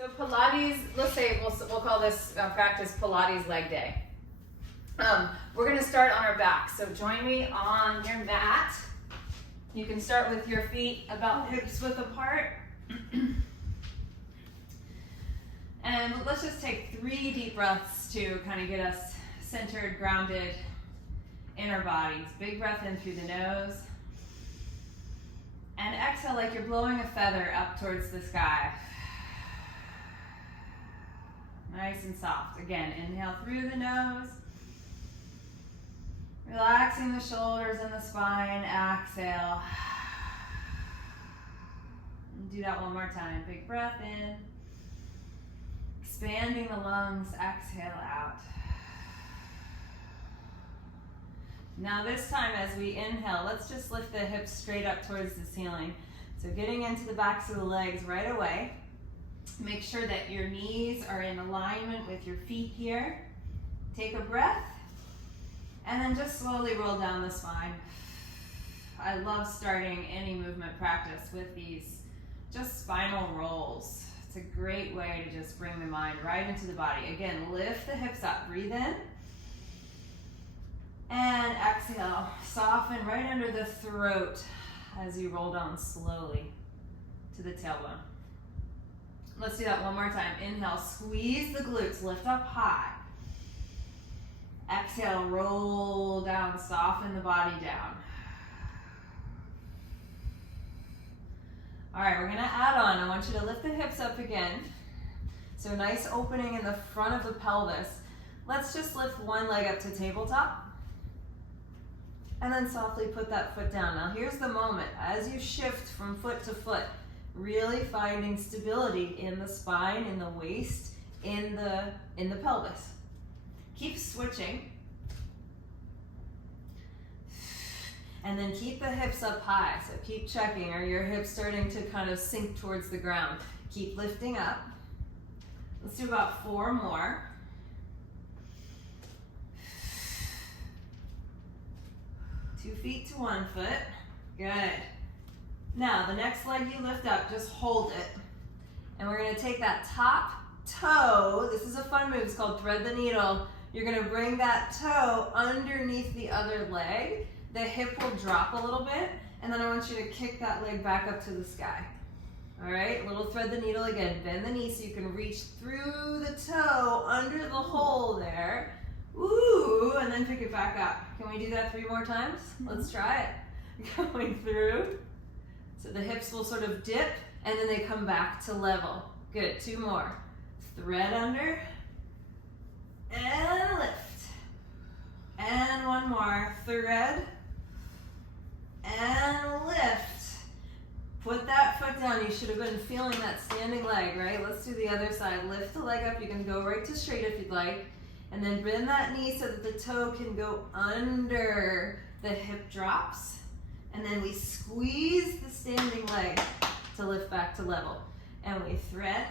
So Pilates, let's say we'll call this practice Pilates leg day. We're going to start on our back. So join me on your mat. You can start with your feet about hips width apart. And let's just take 3 deep breaths to kind of get us centered, grounded in our bodies. Big breath in through the nose. And exhale like you're blowing a feather up towards the sky. Nice and soft. Again, inhale through the nose. Relaxing the shoulders and the spine. Exhale. And do that one more time. Big breath in. Expanding the lungs. Exhale out. Now this time as we inhale, let's just lift the hips straight up towards the ceiling. So getting into the backs of the legs right away. Make sure that your knees are in alignment with your feet here. Take a breath, and then just slowly roll down the spine. I love starting any movement practice with these just spinal rolls. It's a great way to just bring the mind right into the body. Again, lift the hips up, breathe in, and exhale. Soften right under the throat as you roll down slowly to the tailbone. Let's do that one more time. Inhale, squeeze the glutes, lift up high. Exhale, roll down, soften the body down. All right, we're gonna add on. I want you to lift the hips up again. So nice opening in the front of the pelvis. Let's just lift one leg up to tabletop. And then softly put that foot down. Now here's the moment. As you shift from foot to foot, really finding stability in the spine, in the waist, in the pelvis. Keep switching. And then keep the hips up high. So keep checking. Are your hips starting to kind of sink towards the ground? Keep lifting up. Let's do about 4 more. Two feet to one foot. Good. Now, the next leg you lift up, just hold it. And we're gonna take that top toe, this is a fun move, it's called thread the needle. You're gonna bring that toe underneath the other leg. The hip will drop a little bit, and then I want you to kick that leg back up to the sky. All right, a little thread the needle again. Bend the knee so you can reach through the toe under the hole there. Ooh, and then pick it back up. Can we do that 3 more times? Let's try it. Going through. So the hips will sort of dip, and then they come back to level. Good, 2 more. Thread under, and lift. And 1 more. Thread, and lift. Put that foot down. You should have been feeling that standing leg, right? Let's do the other side. Lift the leg up. You can go right to straight if you'd like. And then bend that knee so that the toe can go under the hip drops. And then we squeeze the standing leg to lift back to level. And we thread,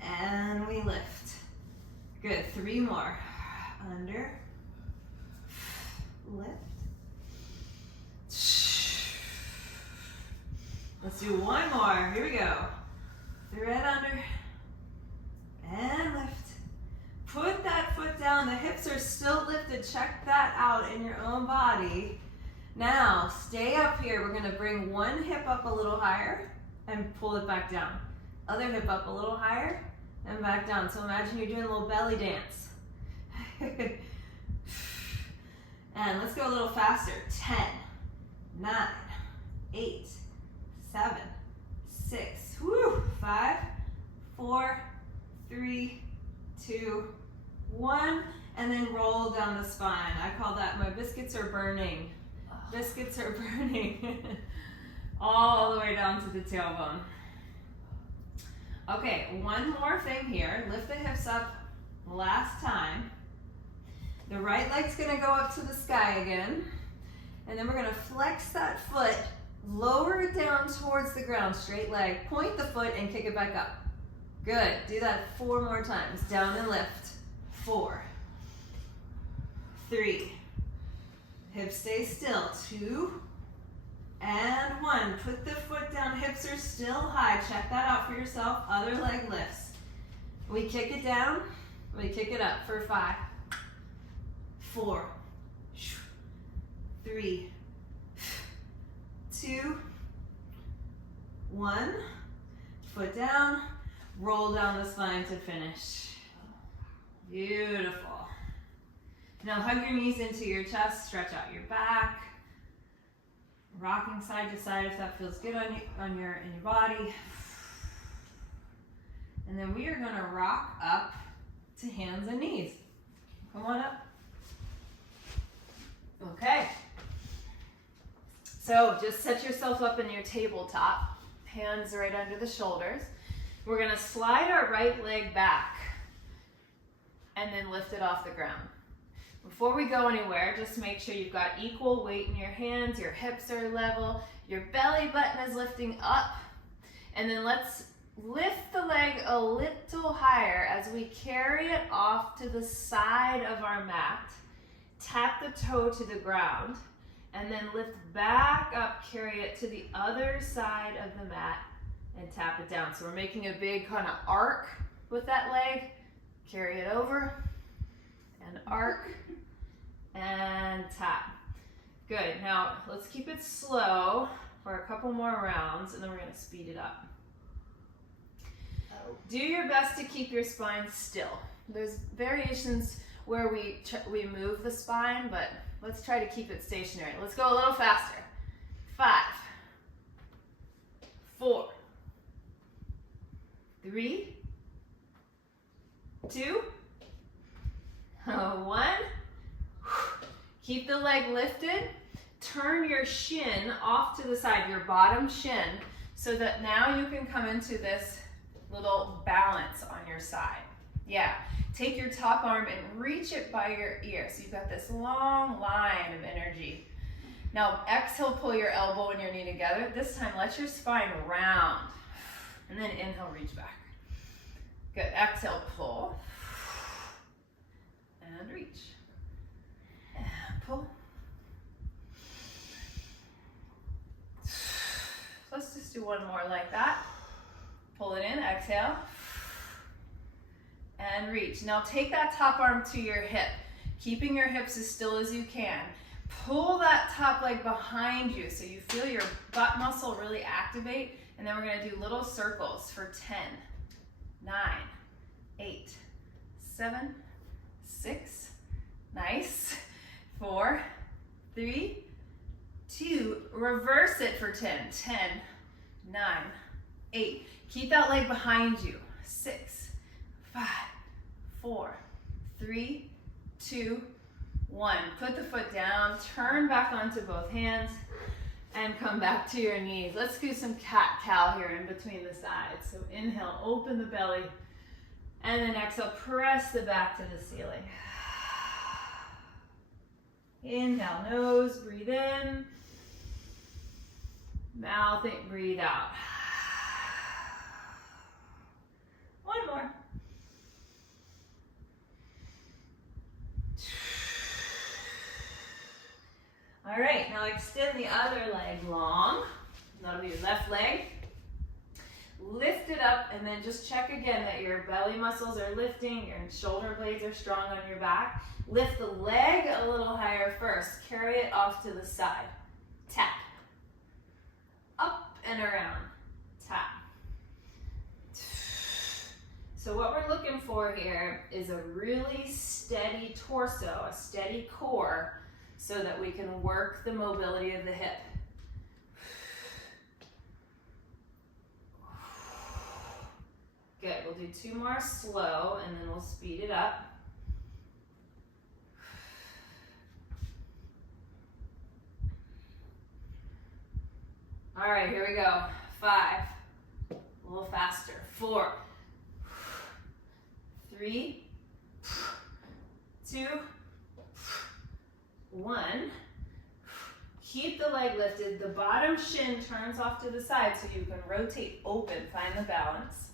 and we lift. Good, 3 more. Under, lift. Let's do 1 more, here we go. Thread under, and lift. Put that foot down, the hips are still lifted. Check that out in your own body. Now, stay up here. We're gonna bring one hip up a little higher and pull it back down. Other hip up a little higher and back down. So imagine you're doing a little belly dance. And let's go a little faster. 10, 9, 8, 7, 6, 5, 4, 3, 2, 1, and then roll down the spine. I call that my biscuits are burning. Biscuits are burning. All the way down to the tailbone. Okay, 1 more thing here. Lift the hips up last time. The right leg's gonna go up to the sky again. And then we're gonna flex that foot, lower it down towards the ground, straight leg. Point the foot and kick it back up. Good, do that 4 more times. Down and lift. 4, 3, hips stay still. 2, And 1. Put the foot down, hips are still high. Check that out for yourself. Other leg lifts. We kick it down, we kick it up for 5, 4, 3, 2, 1. Foot down, roll down the spine to finish. Beautiful. Now hug your knees into your chest, stretch out your back. Rocking side to side if that feels good in your body. And then we are going to rock up to hands and knees. Come on up. Okay. So just set yourself up in your tabletop. Hands right under the shoulders. We're going to slide our right leg back and then lift it off the ground. Before we go anywhere, just make sure you've got equal weight in your hands, your hips are level, your belly button is lifting up, and then let's lift the leg a little higher as we carry it off to the side of our mat, tap the toe to the ground, and then lift back up, carry it to the other side of the mat, and tap it down. So we're making a big kind of arc with that leg, carry it over, and arc, and tap. Good, now let's keep it slow for a couple more rounds and then we're gonna speed it up. Do your best to keep your spine still. There's variations where we move the spine, but let's try to keep it stationary. Let's go a little faster. 5, 4, 3, 2, 1. Keep the leg lifted. Turn your shin off to the side, your bottom shin, so that now you can come into this little balance on your side. Yeah, take your top arm and reach it by your ear. So you've got this long line of energy. Now exhale, pull your elbow and your knee together. This time let your spine round. And then inhale, reach back. Good, exhale, pull. And reach. And pull. Let's just do one more like that. Pull it in, exhale. And reach. Now take that top arm to your hip, keeping your hips as still as you can. Pull that top leg behind you so you feel your butt muscle really activate. And then we're gonna do little circles for 10, 9, 8, 7, 6, nice, 4, 3, 2, reverse it for 10, 10, 9, 8. Keep that leg behind you. 6, 5, 4, 3, 2, 1. Put the foot down, turn back onto both hands, and come back to your knees. Let's do some cat-cow here in between the sides. So inhale, open the belly, and then exhale, press the back to the ceiling. Inhale, nose, breathe in. Mouth it, breathe out. One more. All right, now extend the other leg long. That'll be your left leg. Lift it up and then just check again that your belly muscles are lifting, your shoulder blades are strong on your back. Lift the leg a little higher first. Carry it off to the side. Tap. Up and around. Tap. So what we're looking for here is a really steady torso, a steady core, so that we can work the mobility of the hip. Good, we'll do 2 more slow and then we'll speed it up. All right, here we go. 5, a little faster. 4, 3, 2, 1. Keep the leg lifted. The bottom shin turns off to the side so you can rotate open, find the balance.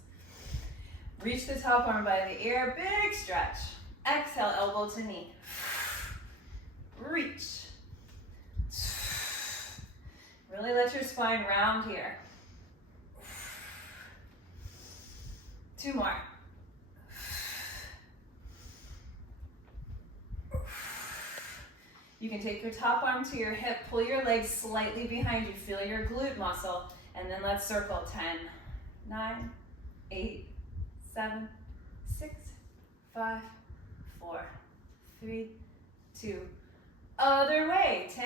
Reach the top arm by the ear, big stretch. Exhale, elbow to knee. Reach. Really let your spine round here. 2 more. You can take your top arm to your hip, pull your legs slightly behind you, feel your glute muscle, and then let's circle. 10, 9, 8, 7, 6, 5, 4, 3, 2. Other way. 10.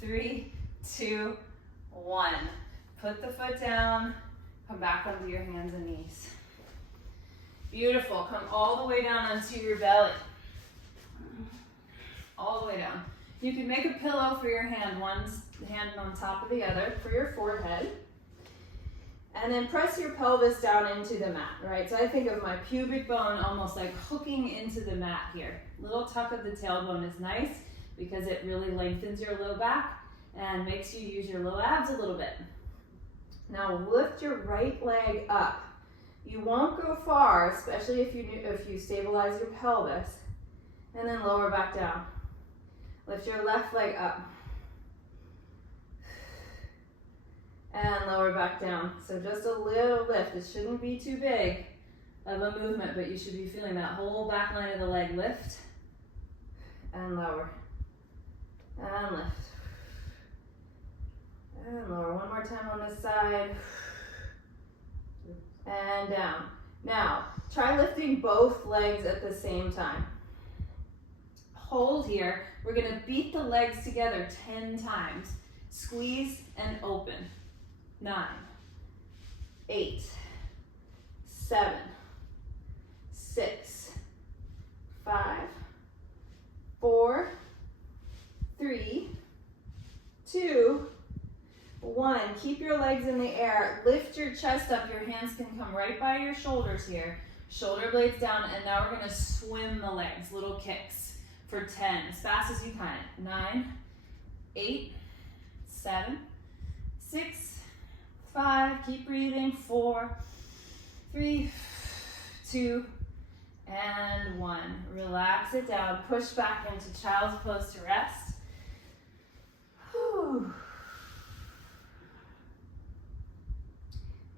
3, 2, 1. Put the foot down. Come back onto your hands and knees. Beautiful. Come all the way down onto your belly. All the way down. You can make a pillow for your hand, one hand on top of the other for your forehead. And then press your pelvis down into the mat, right? So I think of my pubic bone almost like hooking into the mat here. Little tuck of the tailbone is nice because it really lengthens your low back and makes you use your low abs a little bit. Now lift your right leg up. You won't go far, especially if you stabilize your pelvis, and then lower back down. Lift your left leg up. And lower back down. So just a little lift. It shouldn't be too big of a movement, but you should be feeling that whole back line of the leg lift. And lower. And lift. And lower. One more time on this side. And down. Now, try lifting both legs at the same time. Hold here. We're going to beat the legs together 10 times. Squeeze and open. 9, 8, 7, 6, 5, 4, 3, 2, 1. Keep your legs in the air. Lift your chest up. Your hands can come right by your shoulders here. Shoulder blades down, and now we're going to swim the legs. Little kicks for 10, as fast as you can. 9, 8, 7, 6, 5, keep breathing. 4, 3, 2, and 1. Relax it down. Push back into child's pose to rest. Whew.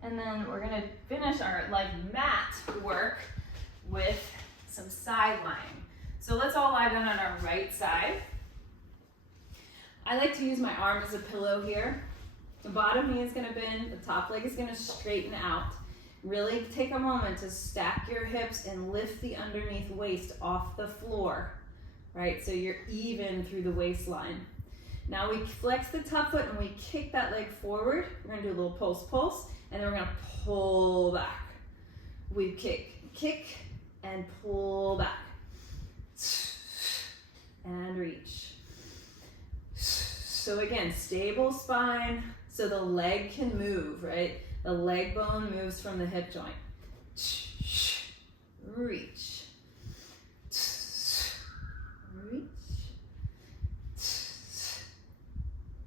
And then we're going to finish our mat work with some side lying. So let's all lie down on our right side. I like to use my arm as a pillow here. The bottom knee is going to bend, the top leg is going to straighten out. Really take a moment to stack your hips and lift the underneath waist off the floor, right? So you're even through the waistline. Now we flex the top foot and we kick that leg forward. We're going to do a little pulse, and then we're going to pull back. We kick, and pull back. And reach. So again, stable spine, so the leg can move, right? The leg bone moves from the hip joint. Reach. Reach.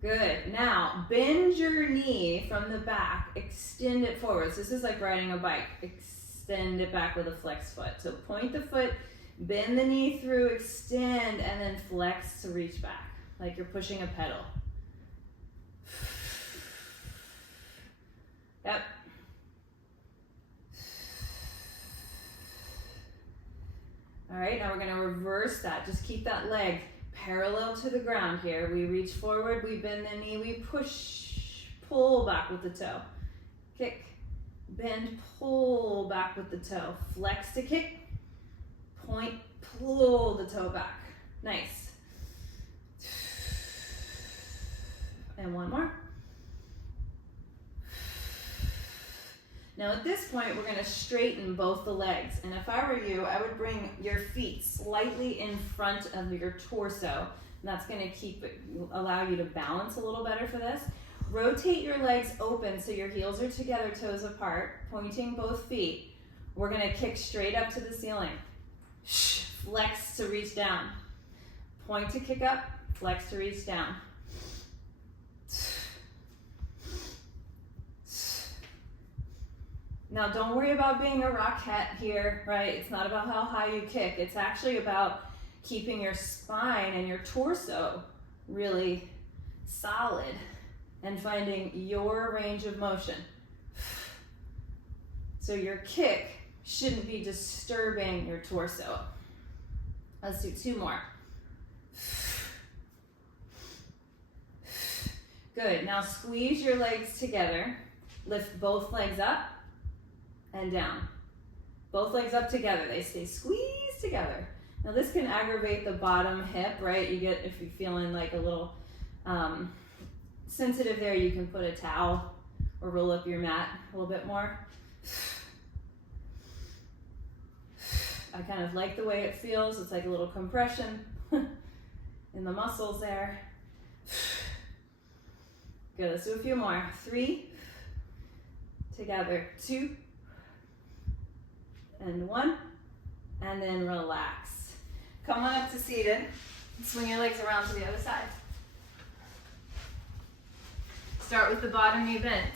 Good. Now, bend your knee from the back. Extend it forward. So this is like riding a bike. Extend it back with a flex foot. So point the foot, bend the knee through, extend, and then flex to reach back, like you're pushing a pedal. Yep. All right, now we're going to reverse that. Just keep that leg parallel to the ground here. We reach forward, we bend the knee, we push, pull back with the toe. Kick, bend, pull back with the toe. Flex to kick, point, pull the toe back. Nice. And one more. Now at this point, we're going to straighten both the legs. And if I were you, I would bring your feet slightly in front of your torso. And that's going to allow you to balance a little better for this. Rotate your legs open so your heels are together, toes apart, pointing both feet. We're going to kick straight up to the ceiling. Flex to reach down. Point to kick up, flex to reach down. Now don't worry about being a rockette here, right? It's not about how high you kick. It's actually about keeping your spine and your torso really solid and finding your range of motion. So your kick shouldn't be disturbing your torso. Let's do 2 more. Good, now squeeze your legs together. Lift both legs up and down. Both legs up together, they stay squeezed together. Now this can aggravate the bottom hip, right? You get, if you're feeling like a little sensitive there, you can put a towel or roll up your mat a little bit more. I kind of like the way it feels. It's like a little compression in the muscles there. Good, let's do a few more. 3, together, 2, and 1, and then relax. Come on up to seated. Swing your legs around to the other side. Start with the bottom knee bent.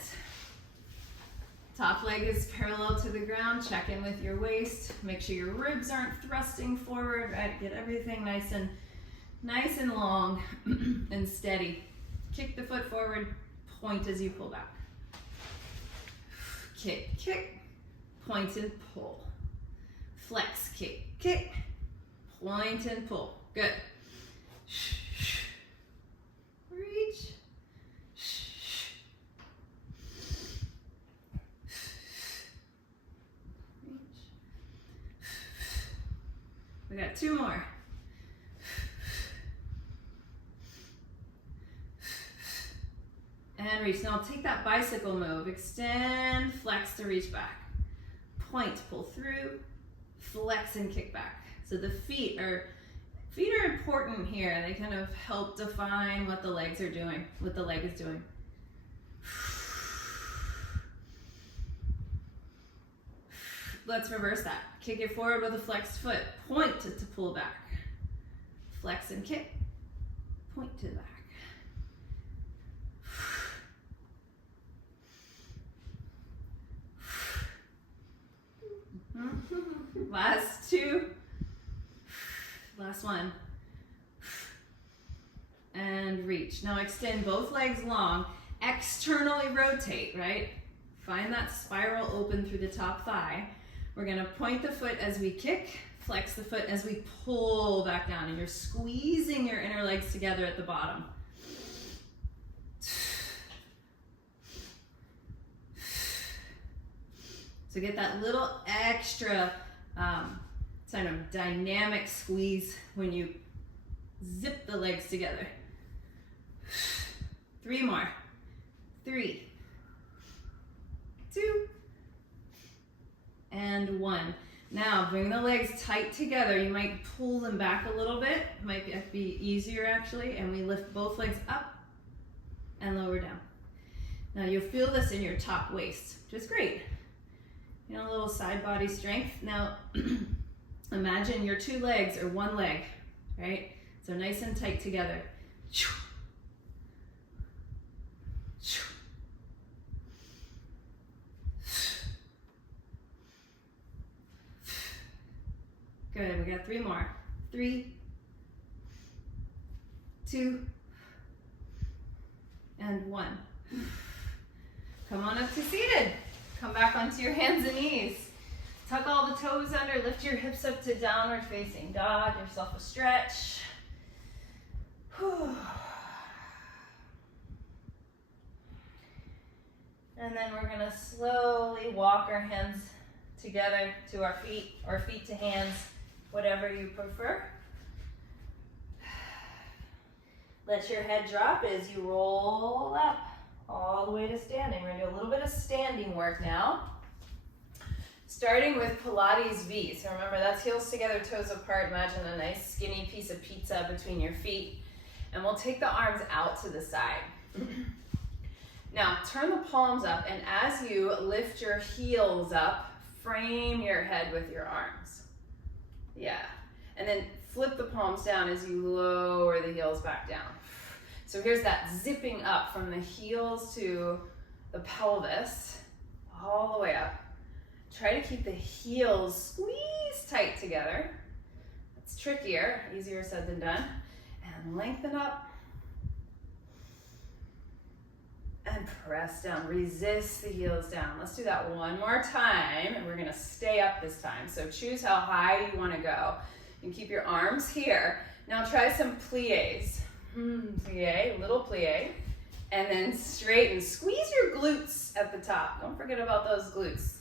Top leg is parallel to the ground. Check in with your waist. Make sure your ribs aren't thrusting forward, right? Get everything nice and long and steady. Kick the foot forward, point as you pull back. Kick, kick, point and pull. Flex, kick, kick, point and pull. Good. Reach. We got 2 more. And reach. Now take that bicycle move. Extend, flex to reach back. Point, pull through, flex and kick back. So the feet are important here. They kind of help define what the legs are doing, what the leg is doing. Let's reverse that. Kick it forward with a flexed foot. Point to pull back. Flex and kick. Point to the back. Last 2. Last 1. And reach. Now extend both legs long. Externally rotate, right? Find that spiral open through the top thigh. We're gonna point the foot as we kick, flex the foot as we pull back down, and you're squeezing your inner legs together at the bottom. So get that little extra kind of dynamic squeeze when you zip the legs together. 3 more. 3, 2, and 1. Now bring the legs tight together. You might pull them back a little bit. It might be easier actually. And we lift both legs up and lower down. Now you'll feel this in your top waist, which is great. You know, a little side body strength. Now imagine your 2 legs or 1 leg, right? So nice and tight together. Good, we got 3 more. 3, 2, and 1. Come on up to seated. Come back onto your hands and knees. Tuck all the toes under, lift your hips up to downward facing dog. Give yourself a stretch. Whew. And then we're gonna slowly walk our hands together to our feet, or feet to hands, whatever you prefer. Let your head drop as you roll up all the way to standing. We're gonna do a little bit of standing work now. Starting with Pilates V. So remember, that's heels together, toes apart. Imagine a nice skinny piece of pizza between your feet. And we'll take the arms out to the side. Now, turn the palms up, and as you lift your heels up, frame your head with your arms. Yeah. And then flip the palms down as you lower the heels back down. So here's that zipping up from the heels to the pelvis, all the way up. Try to keep the heels squeezed tight together. It's trickier, easier said than done. And lengthen up. And press down, resist the heels down. Let's do that one more time, and we're gonna stay up this time. So choose how high you wanna go. You can keep your arms here. Now try some pliés. Plie, little plie. And then straighten, squeeze your glutes at the top. Don't forget about those glutes.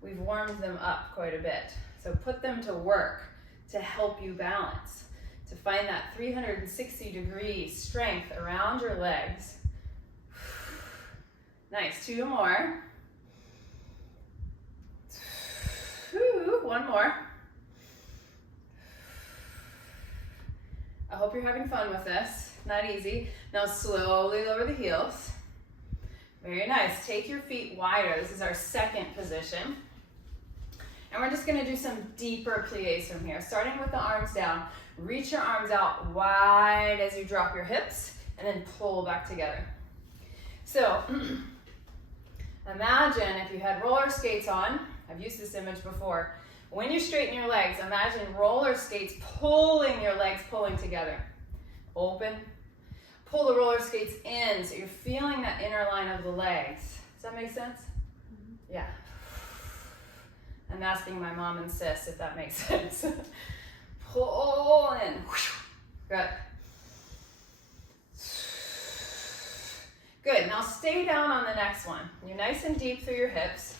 We've warmed them up quite a bit. So put them to work to help you balance, to find that 360-degree strength around your legs. Nice, 2 more. One more. I hope you're having fun with this. Not easy. Now slowly lower the heels. Very nice. Take your feet wider. This is our second position. And we're just gonna do some deeper pliés from here. Starting with the arms down. Reach your arms out wide as you drop your hips and then pull back together. So, imagine if you had roller skates on. I've used this image before. When you straighten your legs, imagine roller skates pulling your legs, pulling together. Open. Pull the roller skates in so you're feeling that inner line of the legs. Does that make sense? Yeah. I'm asking my mom and sis if that makes sense. Pull in. Good. Good, now stay down on the next one. You're nice and deep through your hips.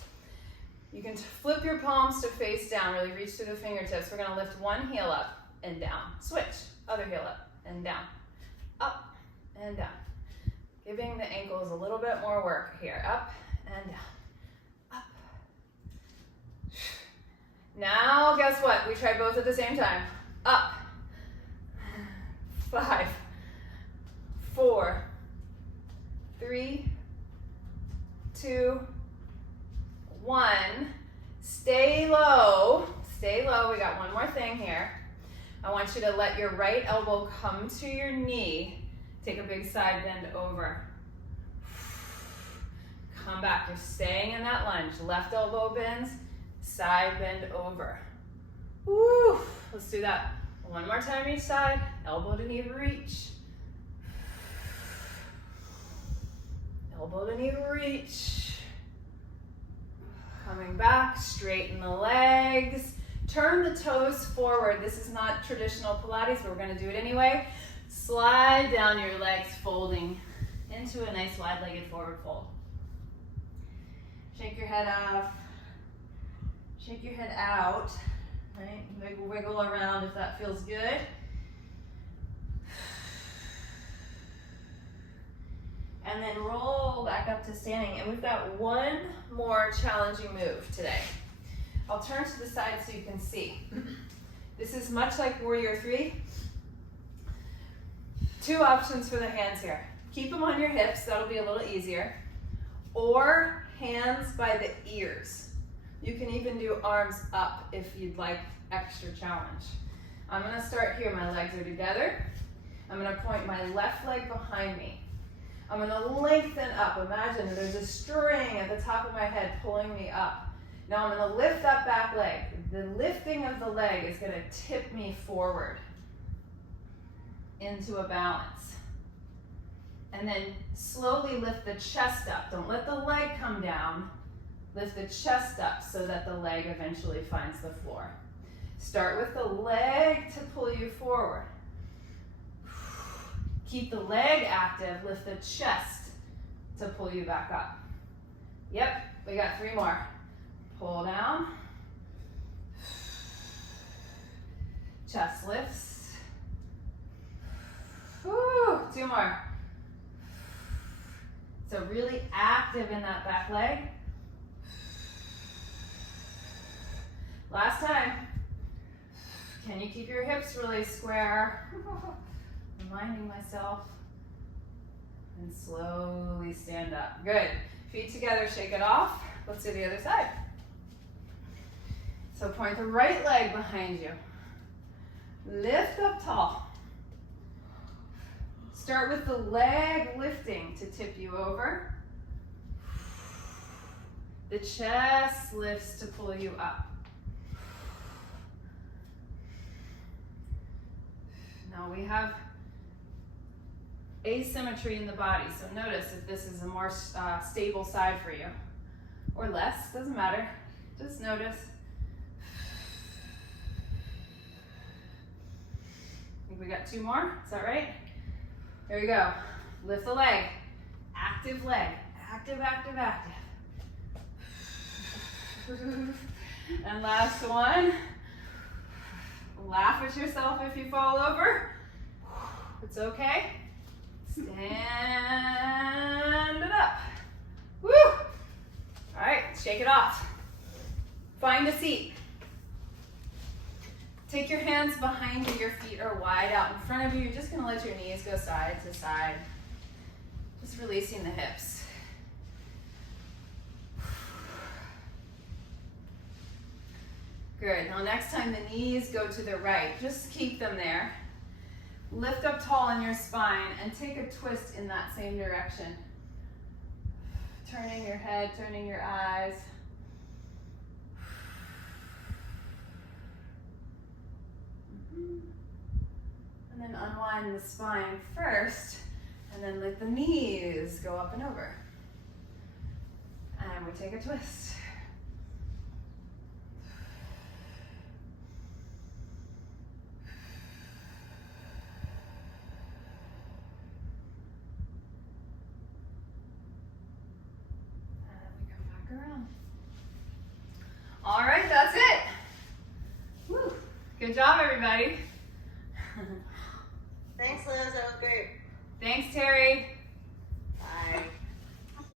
You can flip your palms to face down, really reach through the fingertips. We're gonna lift one heel up and down. Switch, other heel up and down. Up and down. Giving the ankles a little bit more work here. Up and down. Up. Now, guess what? We try both at the same time. Up. 5, 4, 3, 2, 1. Stay low. Stay low. We got one more thing here. I want you to let your right elbow come to your knee. Take a big side bend over. Come back. You're staying in that lunge. Left elbow bends, side bend over. Woo. Let's do that one more time each side. Elbow to knee reach. Elbow to knee reach. Coming back, straighten the legs. Turn the toes forward. This is not traditional Pilates, but we're gonna do it anyway. Slide down your legs, folding into a nice wide-legged forward fold. Shake your head off. Shake your head out. Right? Wiggle around if that feels good. And then roll back up to standing. And we've got one more challenging move today. I'll turn to the side so you can see. This is much like Warrior 3. 2 options for the hands here. Keep them on your hips, that'll be a little easier. Or hands by the ears. You can even do arms up if you'd like extra challenge. I'm gonna start here, my legs are together. I'm gonna point my left leg behind me. I'm gonna lengthen up. Imagine there's a string at the top of my head pulling me up. Now I'm gonna lift that back leg. The lifting of the leg is gonna tip me forward into a balance. And then slowly lift the chest up. Don't let the leg come down. Lift the chest up so that the leg eventually finds the floor. Start with the leg to pull you forward. Keep the leg active, lift the chest to pull you back up. Yep, we got 3 more. Pull down. Chest lifts. Whew, 2 more. So really active in that back leg. Last time. Can you keep your hips really square? Reminding myself. And slowly stand up. Good. Feet together, shake it off. Let's do the other side. So point the right leg behind you. Lift up tall. Start with the leg lifting to tip you over. The chest lifts to pull you up. Now we have asymmetry in the body, so notice if this is a more stable side for you, or less, doesn't matter. Just notice. I think we got 2 more, is that right? There we go. Lift the leg. Active leg. Active, active, active. And last one. Laugh at yourself if you fall over. It's okay. Stand it up. Woo! All right, shake it off. Find a seat. Take your hands behind you. Your feet are wide out in front of you. You're just gonna let your knees go side to side. Just releasing the hips. Good. Now next time the knees go to the right, just keep them there. Lift up tall in your spine and take a twist in that same direction. Turning your head, turning your eyes. And then unwind the spine first, and then let the knees go up and over. And we take a twist. Around. All right, that's it. Woo. Good job, everybody. Thanks, Liz. That was great. Thanks, Terry.